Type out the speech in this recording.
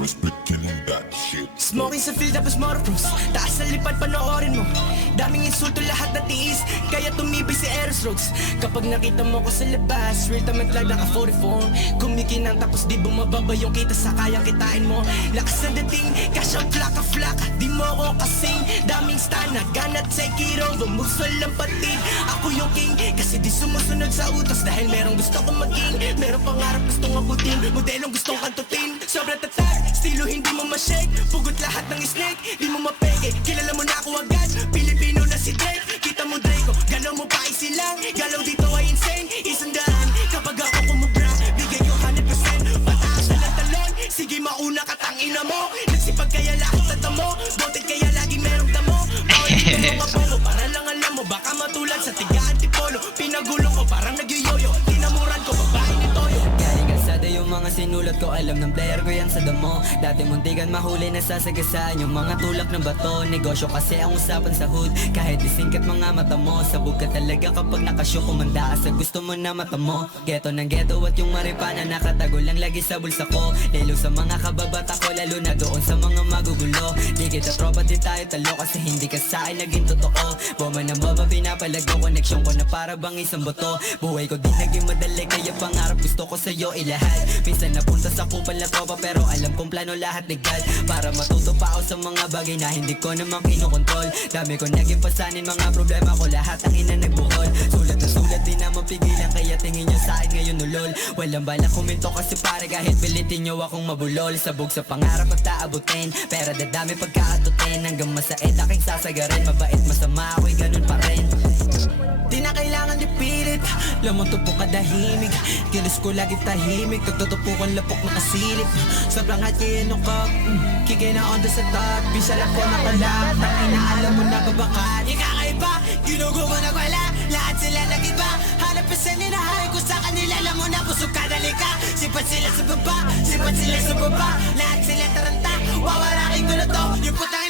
respecting that shit. Smoking sa field tapos motorcross, taas sa lipad panoorin mo. Daming insulto lahat na tiis, kaya tumibay si Eros Rhodes. Kapag nakita mo ko sa labas, real time at naka 44. Kumikinang tapos di bumababa yung kita sa kayang kitain mo. Lakas na dating, cash out flaka-flaka, di mo ko kasing. Daming stana, gana take it over, moves walang patid. Ako yung king, kasi di sumusunod sa utos. Dahil merong gusto kong maging, merong pangarap gustong abutin, modelong gustong kantutin. Sobrang tatag, estilo hindi mo ma-shake, pugot lahat ng snake, di mo mapeke. Kilala mo na ako agad, Pilipino na si Drake. Kita mo Draco, galaw mo pa isilang, galaw dito ay insane. Isang daan, kapag ako kumubra, bigay ko 100%. Pataas na ng talon, sige mauna ka tangina mo. Nagsipag kaya lahat sa damo, boted kaya lagi merong damo. Bawal dito mga bongo, para lang alam mo, baka matulad sa tiga antipolo. Pinagulong ko parang nagyoyoyo, tinamuran ko babae ni Toyo. Galing kalsada yung mga sinulat ko, alam ng player ko yan sa damo. Dati muntikan mahuli na sasagasaan yung mga tulak ng bato. Negosyo kasi ang usapan sa hood, kahit isingkat mga mata mo. Sabog ka talaga kapag nakasyo, kumanda ka sa gusto mo na mata mo. Geto ng geto at yung maripana nakatago lang lagi sa bulsa ko. Lalo sa mga kababata ko, lalo na doon sa mga magugulo. Di kita tropa, di tayo talo kasi hindi ka sa akin naging totoo. Boma ng baba, pinapalag ko, koneksyon ko na para bang isang boto. Buhay ko di naging madali, kaya pangarap gusto ko sa'yo ilahat. Minsan napunta sa kupal na tropa, pero alam kong plano lahat legal. Para matuto pa ako sa mga bagay na hindi ko naman kinokontrol. Dami ko naging pasanin, mga problema ko lahat ang ina nagbuhol. Sulat na sulat, di naman pigilan, kaya tingin nyo sa akin ngayon ulol. Walang balak kuminto kasi pare, kahit pilitin nyo akong mabulol. Sabog sa pangarap at taabutin, pero dadami pagkaatutin. Hanggang masait aking sasagarin, mabait masama ako'y ganun pa rin. Di na kailangan ipilit, lamang tupo kadahimik. Kilos ko lagi tahimik, tagtutupukan lapok na kasilip. Sobrang hot kaya nung cup, kigay na on the sa top. Bisala ko na pala, tangina alam mo na babakat. Ikakaiba, ginugo mo na wala, lahat sila nag-iba. Hanap pa sa ninahay ko sa kanila, alam mo na busog ka dalika. Sipat sila sa baba, sipat sila sa baba, lahat sila taranta. Wawarakin ko na to, yung putang